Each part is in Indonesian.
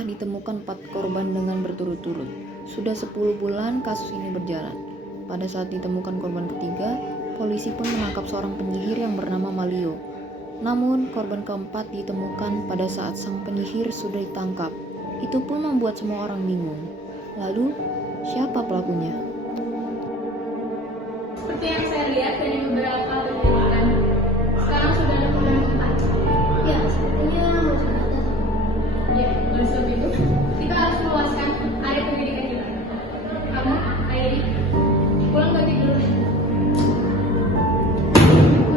telah ditemukan 4 korban dengan berturut-turut. Sudah 10 bulan kasus ini berjalan. Pada saat ditemukan korban ketiga, polisi pun menangkap seorang penyihir yang bernama Malio. Namun, korban keempat ditemukan pada saat sang penyihir sudah ditangkap. Itu pun membuat semua orang bingung. Lalu, siapa pelakunya? Seperti yang saya lihat dari beberapa penyelidikan, sekarang sudah ada korban keempat. Ya, sepertinya harus ada. Ya, oleh sebab itu, kita harus meluaskan area penyelidikan kita. Kamu, Airi, pulang ganti dulu.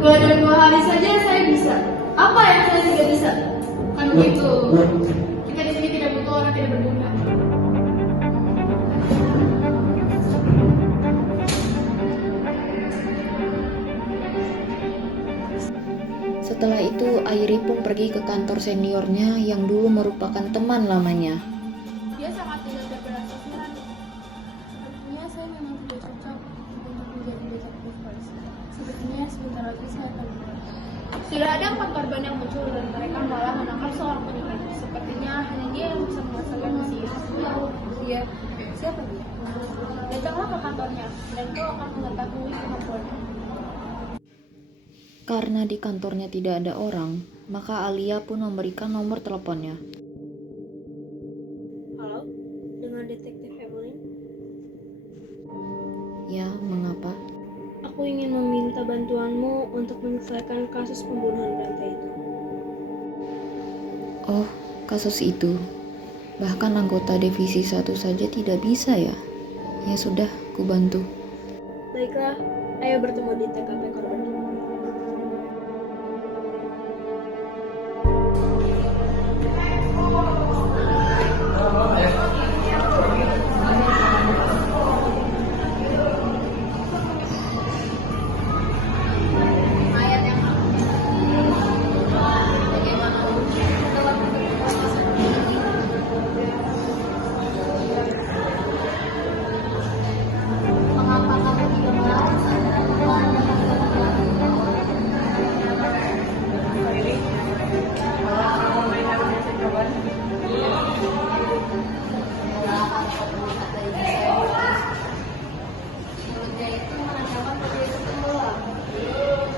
2 dan 2 hari saja saya bisa. Apa yang saya tidak bisa? Kan begitu. Kita di sini tidak butuh orang tidak berguna. Setelah itu, Airi pun pergi ke kantor seniornya yang dulu merupakan teman lamanya. Dia sangat tidak berperasaan nurani. Sepertinya saya memang tidak cocok untuk menjadi detektif polisi. Sepertinya sebentar lagi saya akan mulai. Sudah ada 4 korban yang muncul dan mereka malah menangkap seorang penyihir. Sepertinya hanya dia yang bisa menghasilkan sihir. Dia, siapa dia? Datanglah ke kantornya dan kau akan mengetahui kemampuannya. Karena di kantornya tidak ada orang, maka Alia pun memberikan nomor teleponnya. Halo, dengan detektif Evelyn. Ya, mengapa? Aku ingin meminta bantuanmu untuk menyelesaikan kasus pembunuhan berantai itu. Oh, kasus itu. Bahkan anggota divisi 1 saja tidak bisa ya? Ya sudah, ku bantu. Baiklah, ayo bertemu di TKP korban. Mengapa kamu tidak melawan?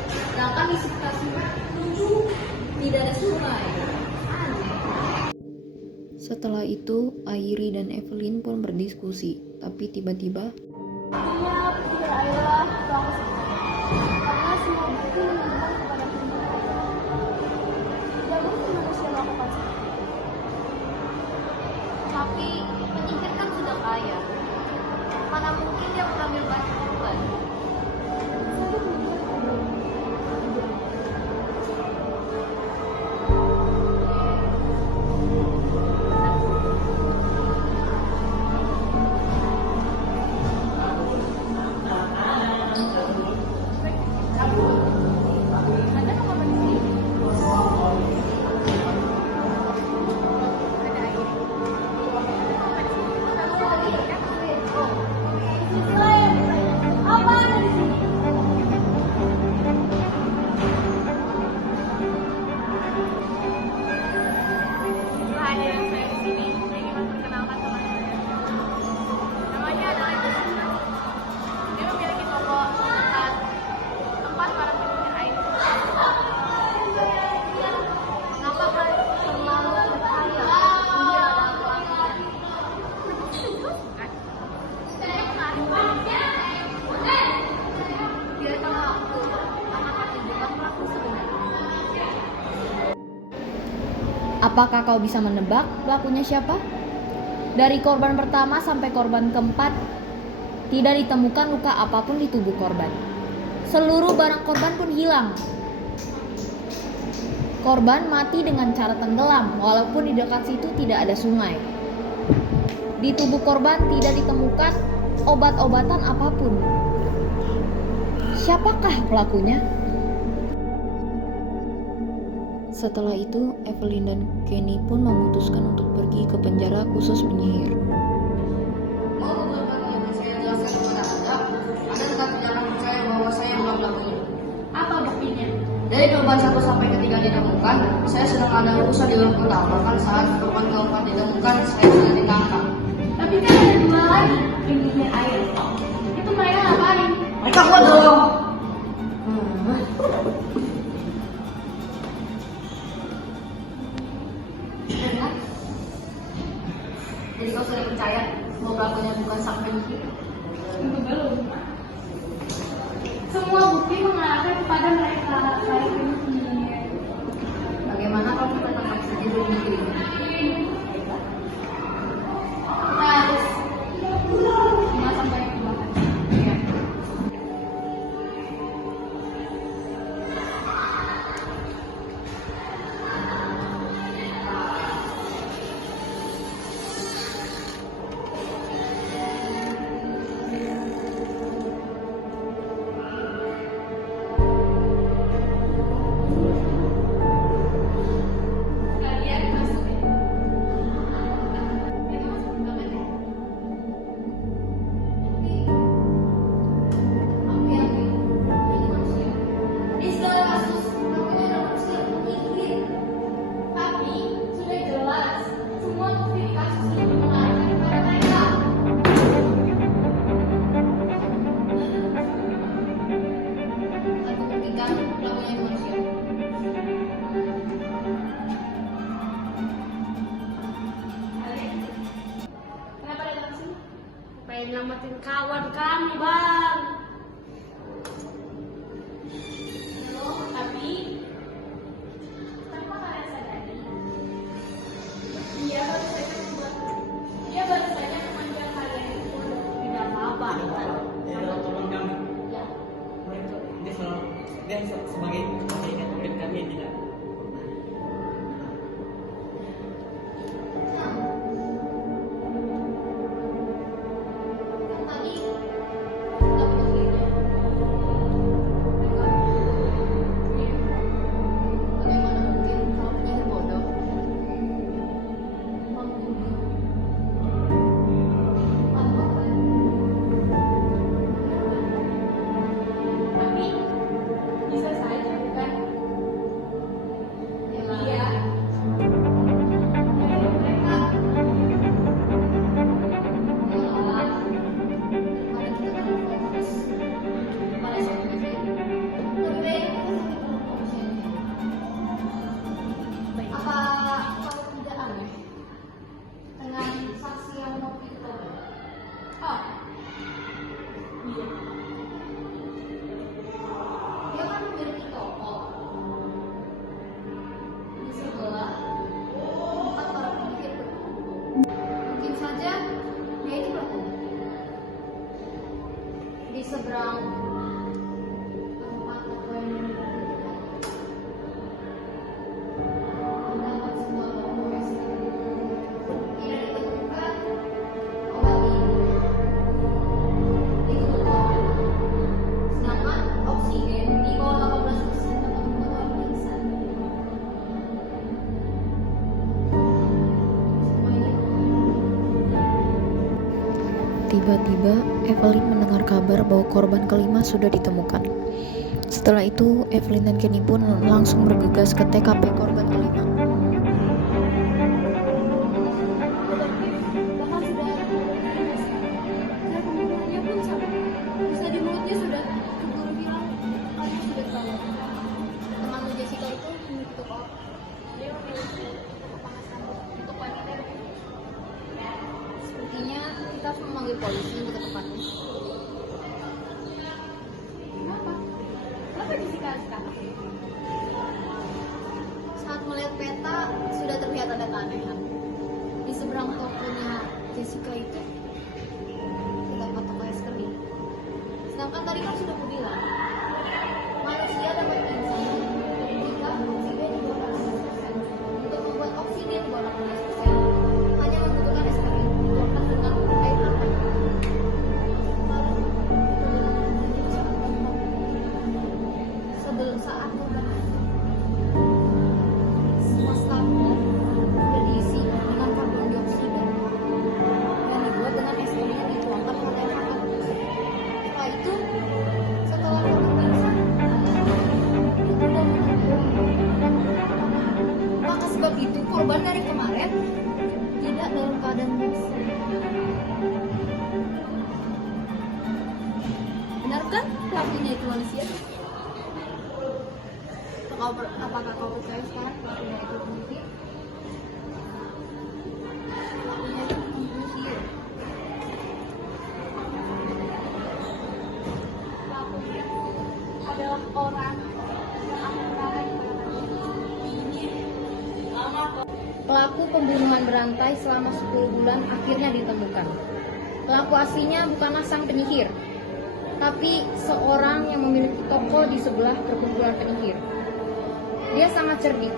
Sedangkan di sekitar sini tidak ada sungai. Setelah itu, Airi dan Evelyn pun berdiskusi, tapi tiba-tiba Artinya pikir ayolah bangsa. Karena semua bukti menunjukkan kepada kita. Tidak mungkin manusia melakukan seperti itu. Tapi penyihir kan sudah kaya. Mana mungkin dia mengambil banyak korban? Ada pengalaman ini? Ada yang saya di sini, saya ingin memperkenalkan teman saya. Namanya adalah Jessica. Dia memiliki toko dekat tempat para penyihir air. Kenapa kalian selalu percaya penyihir adalah pelakunya? Dia tahu aku akan menunjukkan pelaku sebenarnya. apakah kau bisa menebak pelakunya siapa? Dari korban pertama sampai korban keempat, tidak ditemukan luka apapun di tubuh korban. Seluruh barang korban pun hilang. Korban mati dengan cara tenggelam, walaupun di dekat situ tidak ada sungai. Di tubuh korban tidak ditemukan obat-obatan apapun. Siapakah pelakunya? Setelah itu, Evelyn dan Kenny pun memutuskan untuk pergi ke penjara khusus penyihir. Mau beberapa yang saya jelaskan kepada Anda tetap tidak akan percaya bahwa saya yang melakukan ini. Apa buktinya? Dari korban 1 sampai ke 3 ditemukan kan saya sedang ada urusan di luar kota. Bahkan saat korban ditemukan, saya sudah ditangkap. Tapi kan ada dua lagi yang punya air. Itu mereka ngapain? Mereka bodoh. Jadi kau sudah percaya bahwa pelakunya bukan sang penyihir? Belum. Semua bukti mengarahkan kepada mereka. Saya penyihir. Bagaimana kalau kita tangkap saja dulu negeri? Harus. Cuma sampai kebakaran. Kalian masuk ya? Itu masuk banget ya? Aku yakin ini manusia. Di segala kasus, namanya ada manusia penyihir. Tapi sudah jelas semua bukti di kasus ini mengarahkan kepada mereka. Aku buktikan pelakunya itu manusia. Kenapa datang ke sini? Pengen nyelamatin kawan kami, Bang. Tapi tanpa kalian sadari, dia baru saja memanggil kalian itu Tidak apa-apa. Dia adalah teman kami. Ya. Dia sebagai murid kami tidak. Kan tadi kita penyihirnya. Bagaimana mungkin kalau penyihir bodoh? Membunuh. Atau apa? tapi bisa saja bukan? Ya, Iya. Mereka apa kalau tidak aneh dengan saksi yang waktu itu? oh iya. Dia kan memiliki toko di sebelah tempat para penyihir berkumpul. Mungkin saja dia itu pelakunya. Di seberang tempat toko yang didirikan terdapat sebuah toko es krim. Tidak ditemukan obat ini di tubuh korban. Sedangkan oksigen di bawah 18% tetap membuat orang pingsan. Semua ini Tiba-tiba, Evelyn mendengar kabar bahwa korban kelima sudah ditemukan. Setelah itu, Evelyn dan Kenny pun langsung bergegas ke TKP korban kelima. Bahkan sudah terima sekarang. Dan pemikirannya pun sama. Bisa di mulutnya sudah keburu hilang. Kalian sudah tahu. temanmu Jessica itu memiliki toko. Dia memiliki pemasangan untuk wanita. Sepertinya kita harus memanggil polisi untuk ke tempatnya. Kenapa? Kenapa Jessica sekarang? Saat melihat peta, sudah terlihat ada keanehan. Di seberang tokonya Jessica itu terdapat toko es krim. Sedangkan tadi kan sudah kubilang, manusia dapat pingsan jika oksigen di bawah 18%. Untuk membuat oksigen di bawah 18%, hanya membutuhkan es krim dituangkan dengan air hangat. Lalu, perjalanan itu sangat gampang. Sebelum saat korban mati, semua standar sudah diisi dengan karbon dioksida yang dibuat kan pelakunya itu manusia? Apakah kau percaya sekarang pelakunya itu manusia? Pelakunya itu manusia. Pelakunya adalah orang yang akan mengalami Pelaku pembunuhan berantai selama 10 bulan akhirnya ditemukan. Pelaku aslinya bukanlah sang penyihir, tapi seorang yang memiliki toko di sebelah perkumpulan penyihir. Dia sangat cerdik.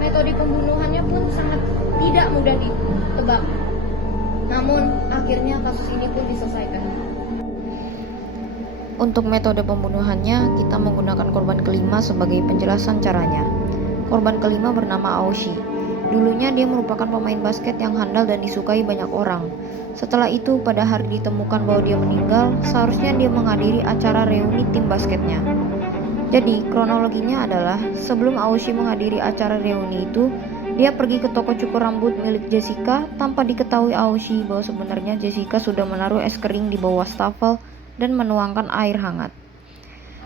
Metode pembunuhannya pun sangat tidak mudah ditebak. Namun, akhirnya kasus ini pun diselesaikan. Untuk metode pembunuhannya, kita menggunakan korban kelima sebagai penjelasan caranya. Korban kelima bernama Aoshi. Dulunya dia merupakan pemain basket yang handal dan disukai banyak orang. Setelah itu, pada hari ditemukan bahwa dia meninggal, seharusnya dia menghadiri acara reuni tim basketnya. Jadi, kronologinya adalah sebelum Aoshi menghadiri acara reuni itu, dia pergi ke toko cukur rambut milik Jessica tanpa diketahui Aoshi bahwa sebenarnya Jessica sudah menaruh es kering di bawah wastafel dan menuangkan air hangat.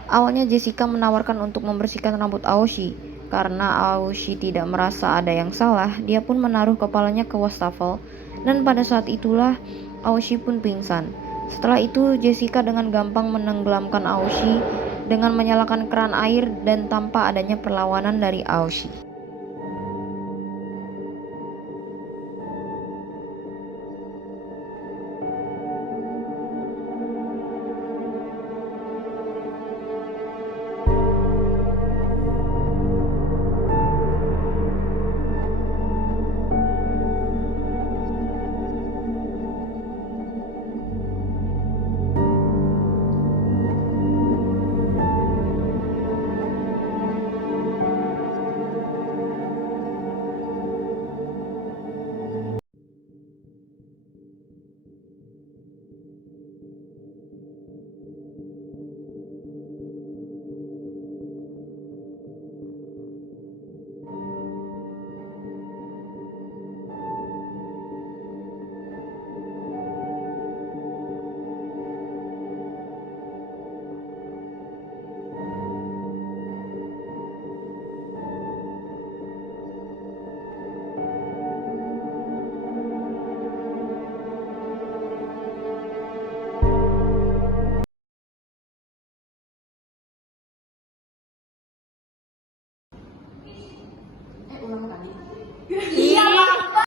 Awalnya Jessica menawarkan untuk membersihkan rambut Aoshi. Karena Aoshi tidak merasa ada yang salah, dia pun menaruh kepalanya ke wastafel, dan pada saat itulah Aoshi pun pingsan. Setelah itu, Jessica dengan gampang menenggelamkan Aoshi dengan menyalakan keran air dan tanpa adanya perlawanan dari Aoshi.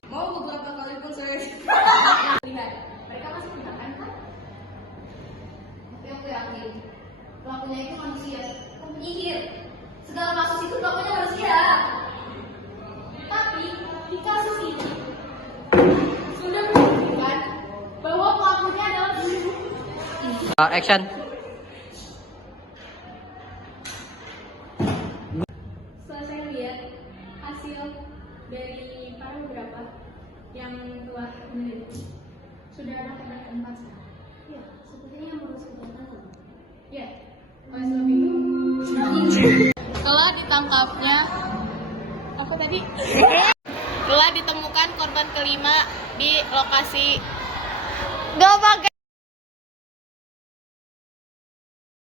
Mau beberapa kali pun saya Lihat, mereka masih menggunakan kan? Tapi aku yakin pelakunya itu manusia, bukan penyihir. Segala kasus itu pelakunya manusia. Tapi di kasus ini sudah membuktikan bahwa pelakunya adalah Action. Setelah saya lihat hasil dari para beberapa yang telah meneliti, sudah ada pada keempat sekarang. ya, sepertinya baru sebentar. Ya, oleh sebab itu, Setelah ditangkapnya, apa tadi? Telah ditemukan korban kelima di lokasi. Gak pakai.